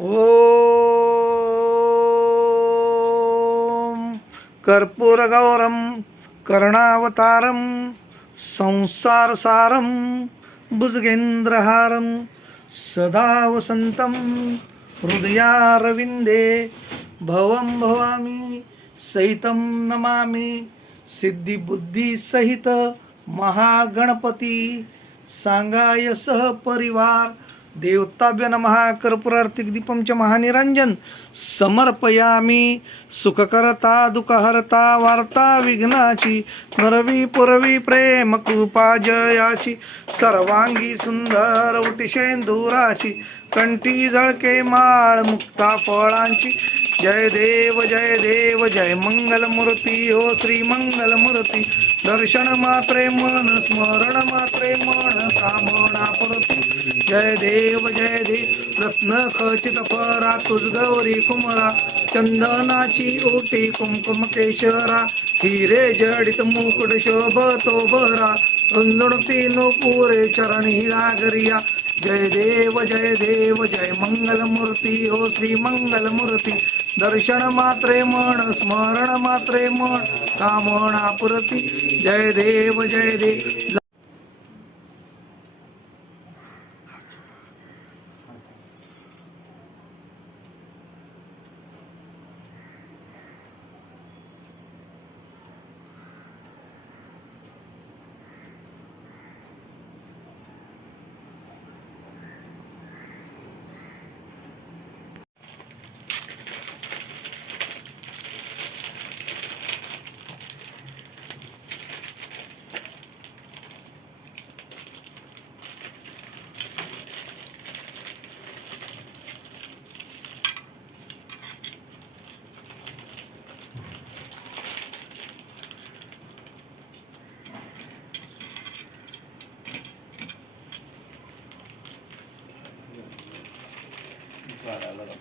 ॐ कर्पूरगौरं कर्णावतारं संसारसारं भुजगेन्द्रहारं सदा वसन्तं हृदयारविन्दे भवं भवामी सहितं नमामि सिद्धिबुद्धीसहित महागणपती सांगाय सह परिवार देवताभ्य नमः कर्पूरार्थिक दीपमच च महानिरंजन समर्पयामी सुखकरता दुःखहरता वार्ता विघ्नाची नरवी पुरवी प्रेम कृपा जयाची सर्वांगी सुंदर उटिशेंदुराची कंठी जळके माळ मुक्ता फळांची. जय देव जय देव जय मंगलमूर्ती हो श्री मंगलमूर्ती. दर्शन मात्रे मन स्मरण मात्रे मन. जय देव जय देव. रत्न खचित परा तुझ गौरी कुमरा. चंदनाची ओटी कुमकुम केशरा. हिरे जडित मुकुट शोभतो बरा रुंदुडती पुरे चरणी लागरिया. जय देव जय देव जय मंगल मूर्ती हो श्री मंगल मूर्ती दर्शन मात्रे मन स्मरण मात्रे मन कामना पुरती. जय देव जय देव. 나 날라가.